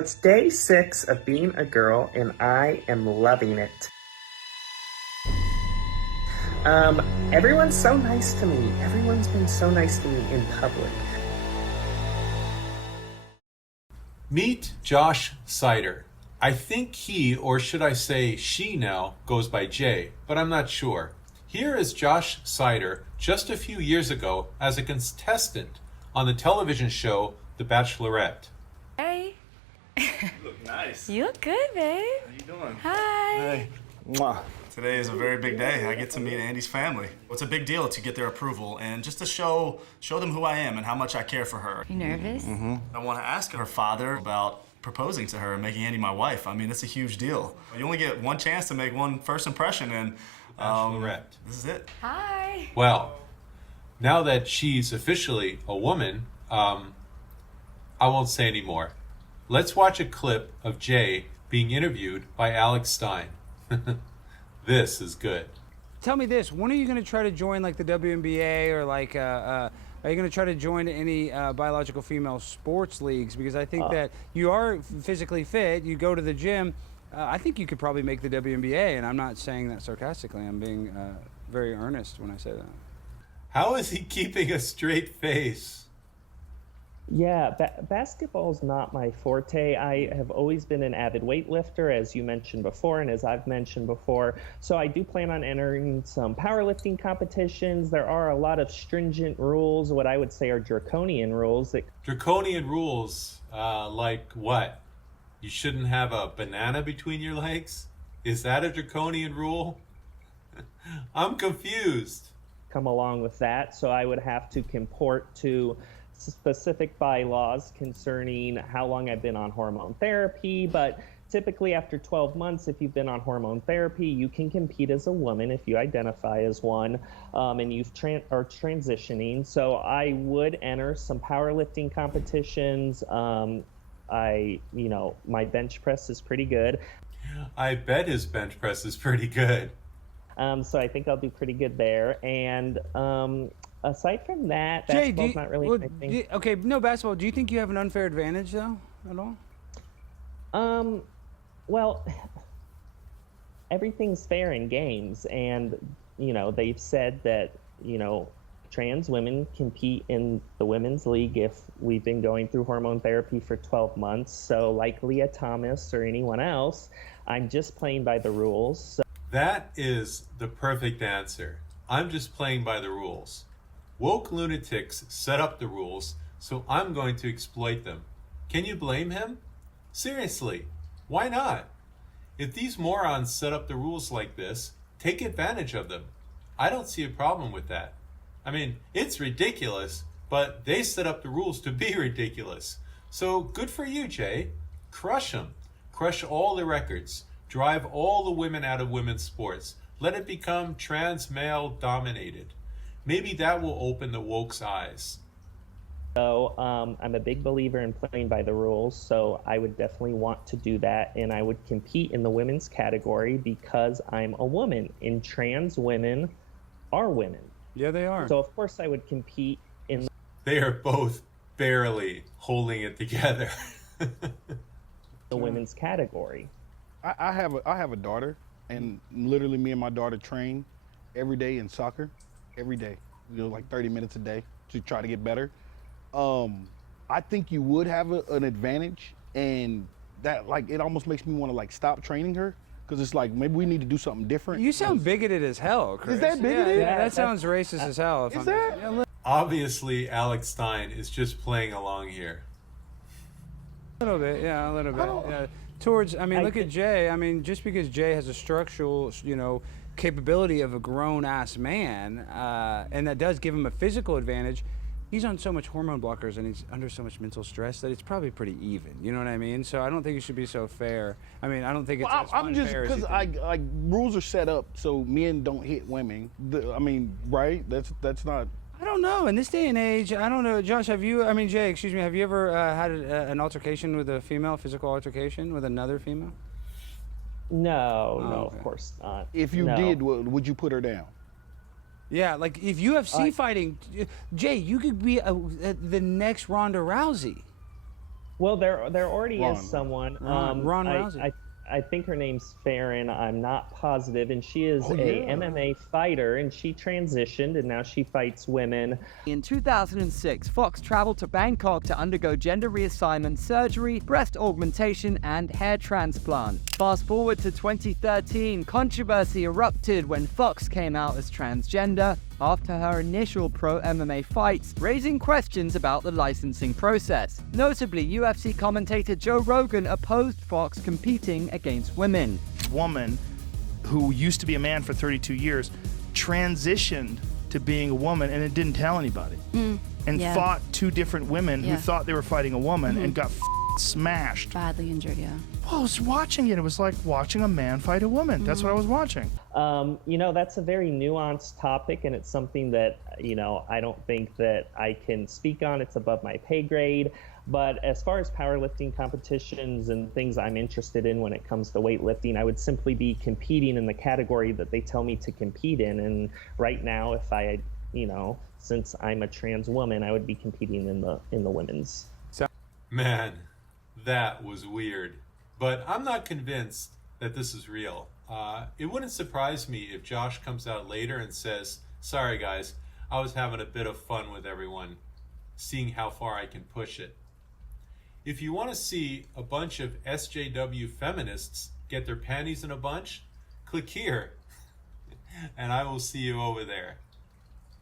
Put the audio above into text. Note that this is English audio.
It's day 6 of being a girl, and I am loving it. Everyone's so nice to me. Everyone's been so nice to me in public. Meet Josh Seiter. I think he, or should I say she now, goes by Jay, but I'm not sure. Here is Josh Seiter just a few years ago as a contestant on the television show The Bachelorette. Hey. You look nice. You look good, babe. How you doing? Hi. Hey. Mwah. Today is a very big day. I get to meet Andy's family. It's a big deal to get their approval and just to show them who I am and how much I care for her. You nervous? Mm-hmm. I want to ask her father about proposing to her and making Andy my wife. I mean, it's a huge deal. You only get one chance to make one first impression, and Bachelorette. This is it. Hi. Well, now that she's officially a woman, I won't say any more. Let's watch a clip of Jay being interviewed by Alex Stein. This is good. Tell me this, when are you going to try to join like the WNBA or like, are you going to try to join any biological female sports leagues? Because I think that you are physically fit, you go to the gym, I think you could probably make the WNBA, and I'm not saying that sarcastically, I'm being very earnest when I say that. How is he keeping a straight face? Yeah, basketball's not my forte. I have always been an avid weightlifter, as you mentioned before, and as I've mentioned before. So I do plan on entering some powerlifting competitions. There are a lot of stringent rules, what I would say are draconian rules. Draconian rules, like what? You shouldn't have a banana between your legs? Is that a draconian rule? I'm confused. Come along with that. So I would have to comport to specific bylaws concerning how long I've been on hormone therapy, but typically after 12 months, if you've been on hormone therapy, you can compete as a woman if you identify as one, and you are transitioning. So I would enter some powerlifting competitions. My bench press is pretty good. I bet his bench press is pretty good. So I think I'll do pretty good there. And aside from that, basketball's not really my thing. Okay, no basketball. Do you think you have an unfair advantage though, at all? Well, everything's fair in games, and they've said that trans women compete in the women's league if we've been going through hormone therapy for 12 months. So like Leah Thomas or anyone else, I'm just playing by the rules. So that is the perfect answer. I'm just playing by the rules. Woke lunatics set up the rules, so I'm going to exploit them. Can you blame him? Seriously, why not? If these morons set up the rules like this, take advantage of them. I don't see a problem with that. I mean, it's ridiculous, but they set up the rules to be ridiculous. So good for you, Jay. Crush them. Crush all the records. Drive all the women out of women's sports. Let it become trans male dominated. Maybe that will open the woke's eyes. So I'm a big believer in playing by the rules, so I would definitely want to do that, and I would compete in the women's category because I'm a woman, and trans women are women. Yeah, they are. So of course I would compete in They are both barely holding it together. the women's category. I have a daughter, and literally me and my daughter train every day in soccer, every day, like 30 minutes a day to try to get better. I think you would have an advantage, and that it almost makes me want to stop training her, because it's like maybe we need to do something different. You sound bigoted as hell, Chris. Is that bigoted? Yeah, that sounds racist as hell. Is that? Obviously, Alex Stein is just playing along here. A little bit, yeah, a little bit. Yeah. Look at Jay. Just because Jay has a structural, capability of a grown-ass man, and that does give him a physical advantage, he's on so much hormone blockers and he's under so much mental stress that it's probably pretty even. You know what I mean? So I don't think you should be so fair. I don't think it's as I'm just unfair as you because think. rules are set up so men don't hit women. Right? That's not. I don't know. In this day and age, I don't know. Josh, Jay, excuse me, have you ever had an altercation with a female, physical altercation with another female? No, okay. Of course not. If you did, would you put her down? Yeah, like if UFC fighting, Jay, you could be the next Ronda Rousey. Well, there already Ron. is someone. Ron Rousey. I think her name's Farron. I'm not positive, and she is a MMA fighter, and she transitioned, and now she fights women. In 2006, Fox traveled to Bangkok to undergo gender reassignment surgery, breast augmentation, and hair transplant. Fast forward to 2013, controversy erupted when Fox came out as transgender after her initial pro MMA fights, raising questions about the licensing process. Notably, UFC commentator Joe Rogan opposed Fox competing against women. Woman who used to be a man for 32 years transitioned to being a woman and it didn't tell anybody. Fought two different women who thought they were fighting a woman and got smashed. Badly injured, yeah. Well, I was watching it. It was like watching a man fight a woman. That's what I was watching. That's a very nuanced topic, and it's something that, I don't think that I can speak on. It's above my pay grade. But as far as powerlifting competitions and things I'm interested in when it comes to weightlifting, I would simply be competing in the category that they tell me to compete in. And right now, if I, since I'm a trans woman, I would be competing in the women's. Man, that was weird. But I'm not convinced that this is real. It wouldn't surprise me if Josh comes out later and says, sorry guys, I was having a bit of fun with everyone, seeing how far I can push it. If you want to see a bunch of SJW feminists get their panties in a bunch, click here, and I will see you over there.